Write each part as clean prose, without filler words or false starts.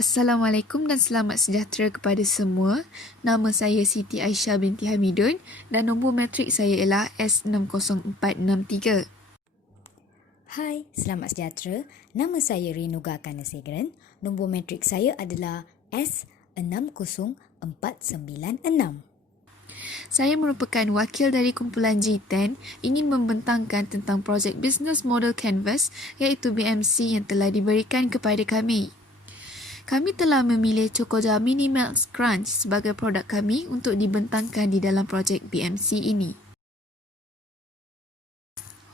Assalamualaikum dan selamat sejahtera kepada semua. Nama saya Siti Aisyah binti Hamidun dan nombor matrik saya ialah S60463. Hai, selamat sejahtera. Nama saya Renuga Kanasegran. Nombor matrik saya adalah S60496. Saya merupakan wakil dari kumpulan G10 ingin membentangkan tentang projek Business Model Canvas iaitu BMC yang telah diberikan kepada kami. Kami telah memilih Chocoja Mini Milk Crunch sebagai produk kami untuk dibentangkan di dalam projek BMC ini.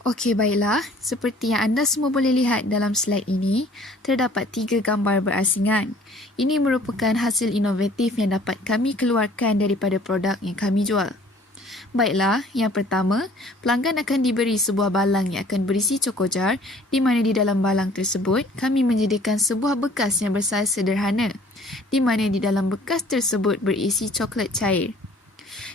Okey, baiklah. Seperti yang anda semua boleh lihat dalam slide ini, terdapat 3 gambar berasingan. Ini merupakan hasil inovatif yang dapat kami keluarkan daripada produk yang kami jual. Baiklah, yang pertama, pelanggan akan diberi sebuah balang yang akan berisi Chocojar di mana di dalam balang tersebut kami menyediakan sebuah bekas yang bersaiz sederhana di mana di dalam bekas tersebut berisi coklat cair.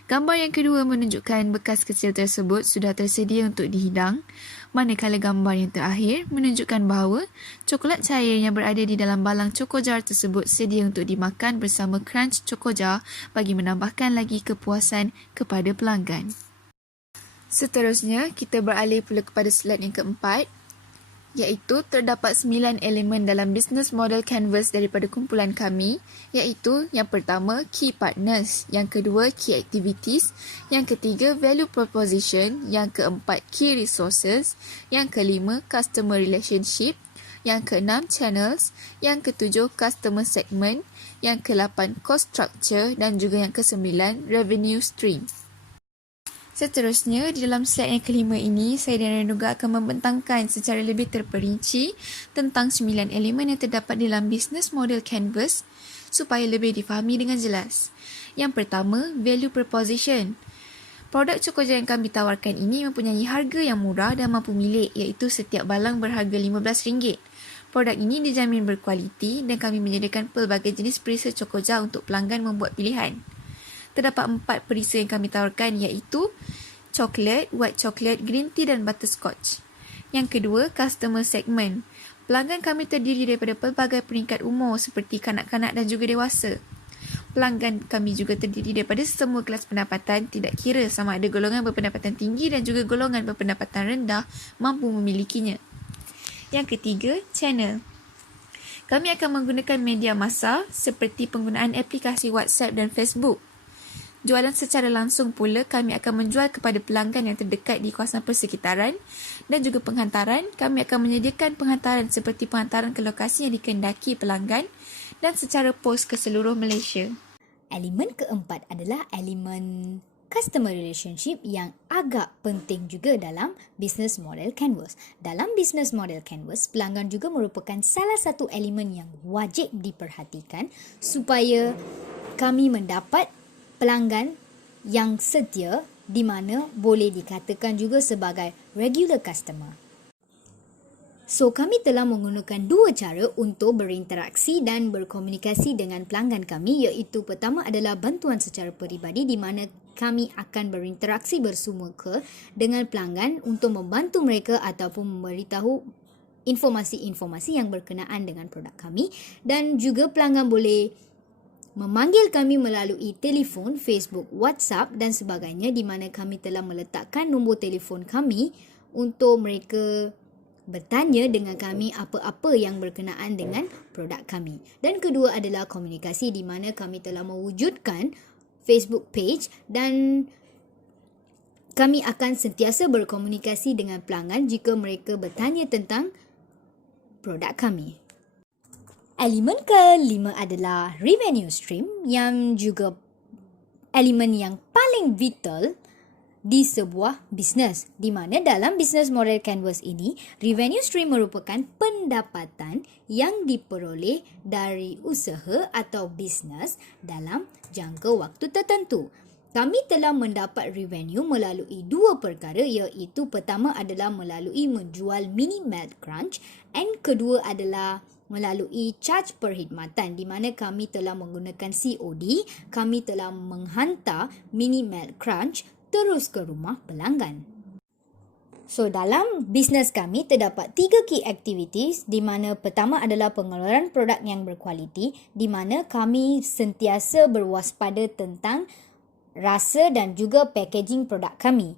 Gambar yang kedua menunjukkan bekas kecil tersebut sudah tersedia untuk dihidang, manakala gambar yang terakhir menunjukkan bahawa coklat cair yang berada di dalam balang Chocojar tersebut sedia untuk dimakan bersama crunch Chocojar bagi menambahkan lagi kepuasan kepada pelanggan. Seterusnya, kita beralih pula kepada slide yang keempat, iaitu terdapat 9 elemen dalam business model canvas daripada kumpulan kami, iaitu yang pertama key partners, yang kedua key activities, yang ketiga value proposition, yang keempat key resources, yang kelima customer relationship, yang keenam channels, yang ketujuh customer segment, yang ke-8 cost structure dan juga yang ke-9 revenue stream. Seterusnya, di dalam slide yang kelima ini, saya dan Renuga akan membentangkan secara lebih terperinci tentang 9 elemen yang terdapat dalam business model canvas supaya lebih difahami dengan jelas. Yang pertama, value proposition. Produk Chocojar yang kami tawarkan ini mempunyai harga yang murah dan mampu milik, iaitu setiap balang berharga RM15. Produk ini dijamin berkualiti dan kami menyediakan pelbagai jenis perisa Chocojar untuk pelanggan membuat pilihan. Terdapat 4 perisa yang kami tawarkan iaitu coklat, white chocolate, green tea dan butterscotch. Yang kedua, customer segment. Pelanggan kami terdiri daripada pelbagai peringkat umur seperti kanak-kanak dan juga dewasa. Pelanggan kami juga terdiri daripada semua kelas pendapatan, tidak kira sama ada golongan berpendapatan tinggi dan juga golongan berpendapatan rendah mampu memilikinya. Yang ketiga, channel. Kami akan menggunakan media massa seperti penggunaan aplikasi WhatsApp dan Facebook. Jualan secara langsung pula kami akan menjual kepada pelanggan yang terdekat di kawasan persekitaran dan juga penghantaran. Kami akan menyediakan penghantaran seperti penghantaran ke lokasi yang dikehendaki pelanggan dan secara pos ke seluruh Malaysia. Elemen keempat adalah elemen customer relationship yang agak penting juga dalam business model canvas. Dalam business model canvas, pelanggan juga merupakan salah satu elemen yang wajib diperhatikan supaya kami mendapat pelanggan yang setia di mana boleh dikatakan juga sebagai regular customer. So, kami telah menggunakan 2 cara untuk berinteraksi dan berkomunikasi dengan pelanggan kami, iaitu pertama adalah bantuan secara peribadi di mana kami akan berinteraksi bersemuka dengan pelanggan untuk membantu mereka ataupun memberitahu informasi-informasi yang berkenaan dengan produk kami, dan juga pelanggan boleh memanggil kami melalui telefon, Facebook, WhatsApp dan sebagainya di mana kami telah meletakkan nombor telefon kami untuk mereka bertanya dengan kami apa-apa yang berkenaan dengan produk kami. Dan kedua adalah komunikasi di mana kami telah mewujudkan Facebook page dan kami akan sentiasa berkomunikasi dengan pelanggan jika mereka bertanya tentang produk kami. Elemen kelima adalah revenue stream yang juga elemen yang paling vital di sebuah bisnes, di mana dalam business model canvas ini, revenue stream merupakan pendapatan yang diperoleh dari usaha atau bisnes dalam jangka waktu tertentu. Kami telah mendapat revenue melalui 2 perkara, iaitu pertama adalah melalui menjual mini milk crunch dan kedua adalah melalui charge perkhidmatan di mana kami telah menggunakan COD, kami telah menghantar mini milk crunch terus ke rumah pelanggan. So, dalam bisnes kami terdapat 3 key activities di mana pertama adalah pengeluaran produk yang berkualiti di mana kami sentiasa berwaspada tentang rasa dan juga packaging produk kami.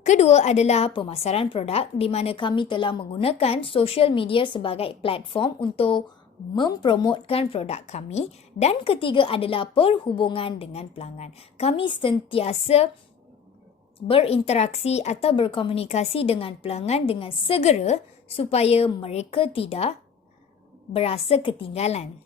Kedua adalah pemasaran produk di mana kami telah menggunakan social media sebagai platform untuk mempromotkan produk kami. Dan ketiga adalah perhubungan dengan pelanggan. Kami sentiasa berinteraksi atau berkomunikasi dengan pelanggan dengan segera supaya mereka tidak berasa ketinggalan.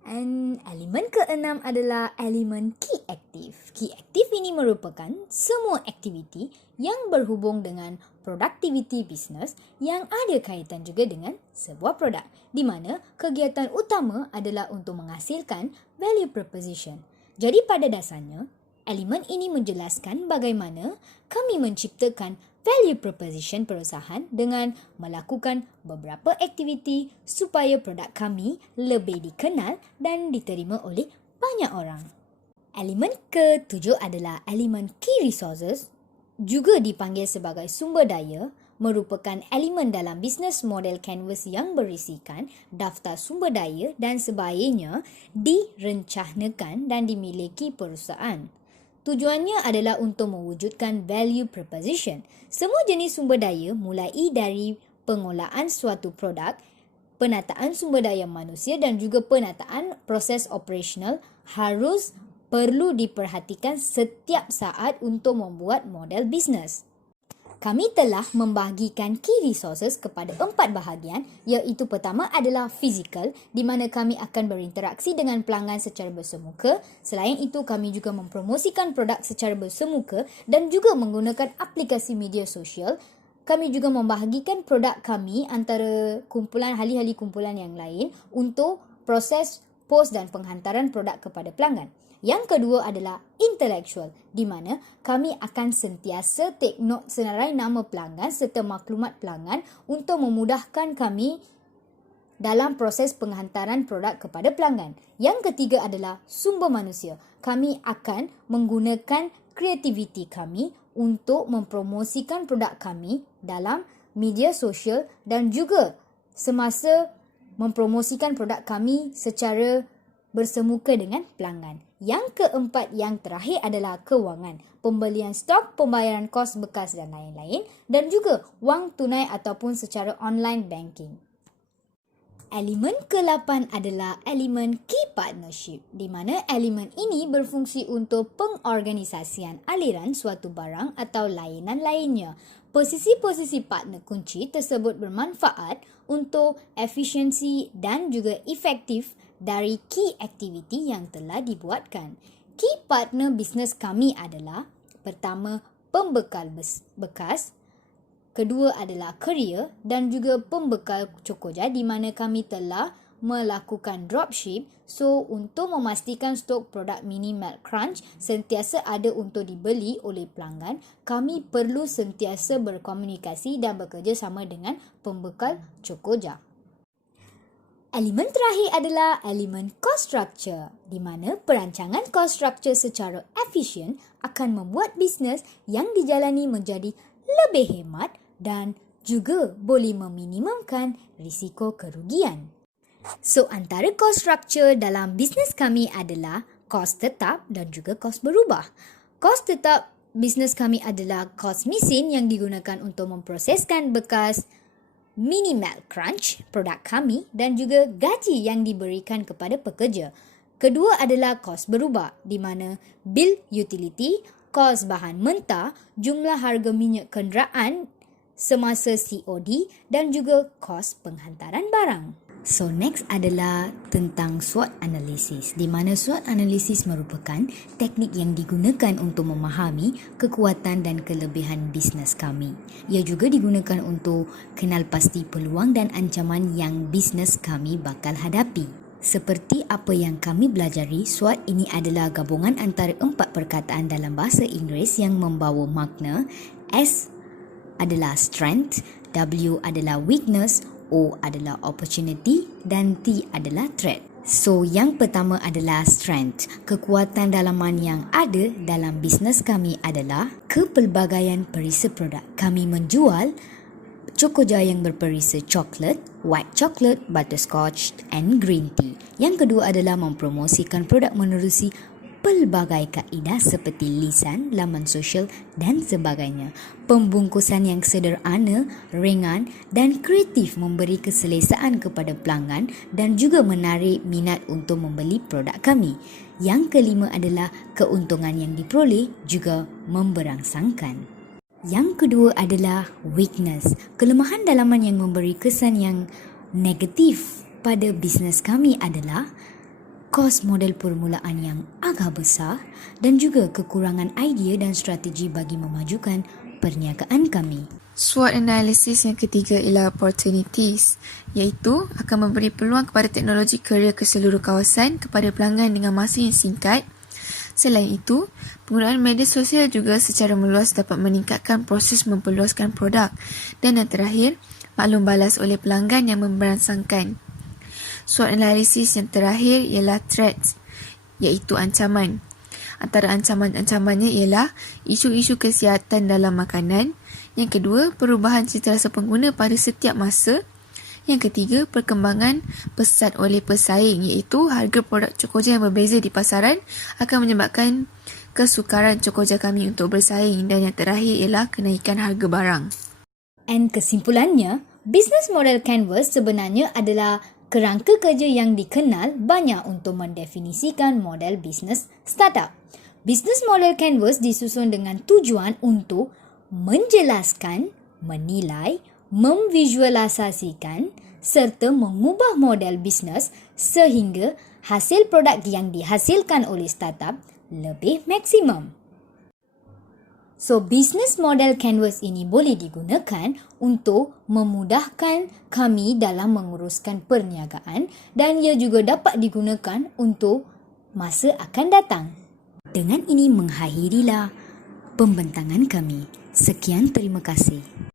Dan elemen keenam adalah elemen key active. Key active ini merupakan semua aktiviti yang berhubung dengan produktiviti bisnes yang ada kaitan juga dengan sebuah produk, di mana kegiatan utama adalah untuk menghasilkan value proposition. Jadi pada dasarnya, elemen ini menjelaskan bagaimana kami menciptakan value proposition perusahaan dengan melakukan beberapa aktiviti supaya produk kami lebih dikenal dan diterima oleh banyak orang. Elemen ketujuh adalah elemen key resources, juga dipanggil sebagai sumber daya, merupakan elemen dalam business model canvas yang berisikan daftar sumber daya dan sebagainya direncanakan dan dimiliki perusahaan. Tujuannya adalah untuk mewujudkan value proposition. Semua jenis sumber daya mulai dari pengolahan suatu produk, penataan sumber daya manusia dan juga penataan proses operasional harus perlu diperhatikan setiap saat untuk membuat model bisnes. Kami telah membahagikan key resources kepada 4 bahagian, iaitu pertama adalah physical, di mana kami akan berinteraksi dengan pelanggan secara bersemuka. Selain itu, kami juga mempromosikan produk secara bersemuka dan juga menggunakan aplikasi media sosial. Kami juga membahagikan produk kami antara kumpulan ahli-ahli kumpulan yang lain untuk proses pos dan penghantaran produk kepada pelanggan. Yang kedua adalah intellectual, di mana kami akan sentiasa take note senarai nama pelanggan serta maklumat pelanggan untuk memudahkan kami dalam proses penghantaran produk kepada pelanggan. Yang ketiga adalah sumber manusia. Kami akan menggunakan kreativiti kami untuk mempromosikan produk kami dalam media sosial dan juga semasa mempromosikan produk kami secara bersemuka dengan pelanggan. Yang keempat yang terakhir adalah kewangan, pembelian stok, pembayaran kos bekas dan lain-lain, dan juga wang tunai ataupun secara online banking. Elemen ke-8 adalah elemen key partnership, di mana elemen ini berfungsi untuk pengorganisasian aliran suatu barang atau layanan lainnya. Posisi-posisi partner kunci tersebut bermanfaat untuk efisiensi dan juga efektif dari key activity yang telah dibuatkan. Key partner bisnes kami adalah pertama, pembekal bekas, kedua adalah courier dan juga pembekal Cokoja di mana kami telah melakukan dropship. So, untuk memastikan stok produk Mini Milk Crunch sentiasa ada untuk dibeli oleh pelanggan, kami perlu sentiasa berkomunikasi dan bekerjasama dengan pembekal Cokoja. Elemen terakhir adalah elemen cost structure, di mana perancangan cost structure secara efisien akan membuat bisnes yang dijalani menjadi lebih hemat dan juga boleh meminimumkan risiko kerugian. So, antara cost structure dalam bisnes kami adalah kos tetap dan juga kos berubah. Kos tetap bisnes kami adalah kos mesin yang digunakan untuk memproseskan bekas Mini Milk Crunch, produk kami, dan juga gaji yang diberikan kepada pekerja. Kedua adalah kos berubah, di mana bil utility, kos bahan mentah, jumlah harga minyak kenderaan semasa COD dan juga kos penghantaran barang. So next adalah tentang SWOT analysis, di mana SWOT analysis merupakan teknik yang digunakan untuk memahami kekuatan dan kelebihan bisnes kami. Ia juga digunakan untuk kenal pasti peluang dan ancaman yang bisnes kami bakal hadapi. Seperti apa yang kami belajari, SWOT ini adalah gabungan antara 4 perkataan dalam bahasa Inggeris yang membawa makna. S adalah strength, W adalah weakness, O adalah opportunity dan T adalah threat. So, yang pertama adalah strength. Kekuatan dalaman yang ada dalam bisnes kami adalah kepelbagaian perisa produk. Kami menjual Chocoja yang berperisa coklat, white chocolate, butterscotch and green tea. Yang kedua adalah mempromosikan produk menerusi pelbagai kaedah seperti lisan, laman sosial dan sebagainya. Pembungkusan yang sederhana, ringan dan kreatif memberi keselesaan kepada pelanggan dan juga menarik minat untuk membeli produk kami. Yang kelima adalah keuntungan yang diperoleh juga memberangsangkan. Yang kedua adalah weakness. Kelemahan dalaman yang memberi kesan yang negatif pada bisnes kami adalah kos modal permulaan yang agak besar dan juga kekurangan idea dan strategi bagi memajukan perniagaan kami. SWOT analysis yang ketiga ialah opportunities, iaitu akan memberi peluang kepada teknologi kerja ke seluruh kawasan kepada pelanggan dengan masa yang singkat. Selain itu, penggunaan media sosial juga secara meluas dapat meningkatkan proses memperluaskan produk. Dan yang terakhir, maklum balas oleh pelanggan yang memberangsangkan. SWOT analisis yang terakhir ialah threats, iaitu ancaman. Antara ancaman-ancamannya ialah isu-isu kesihatan dalam makanan. Yang kedua, perubahan cita rasa pengguna pada setiap masa. Yang ketiga, perkembangan pesat oleh pesaing, iaitu harga produk Chocoja yang berbeza di pasaran akan menyebabkan kesukaran Chocoja kami untuk bersaing. Dan yang terakhir ialah kenaikan harga barang. And kesimpulannya, business model canvas sebenarnya adalah kerangka kerja yang dikenal banyak untuk mendefinisikan model bisnes startup. Business model canvas disusun dengan tujuan untuk menjelaskan, menilai, memvisualisasikan serta mengubah model bisnes sehingga hasil produk yang dihasilkan oleh startup lebih maksimum. So, business model canvas ini boleh digunakan untuk memudahkan kami dalam menguruskan perniagaan dan ia juga dapat digunakan untuk masa akan datang. Dengan ini mengakhirilah pembentangan kami. Sekian, terima kasih.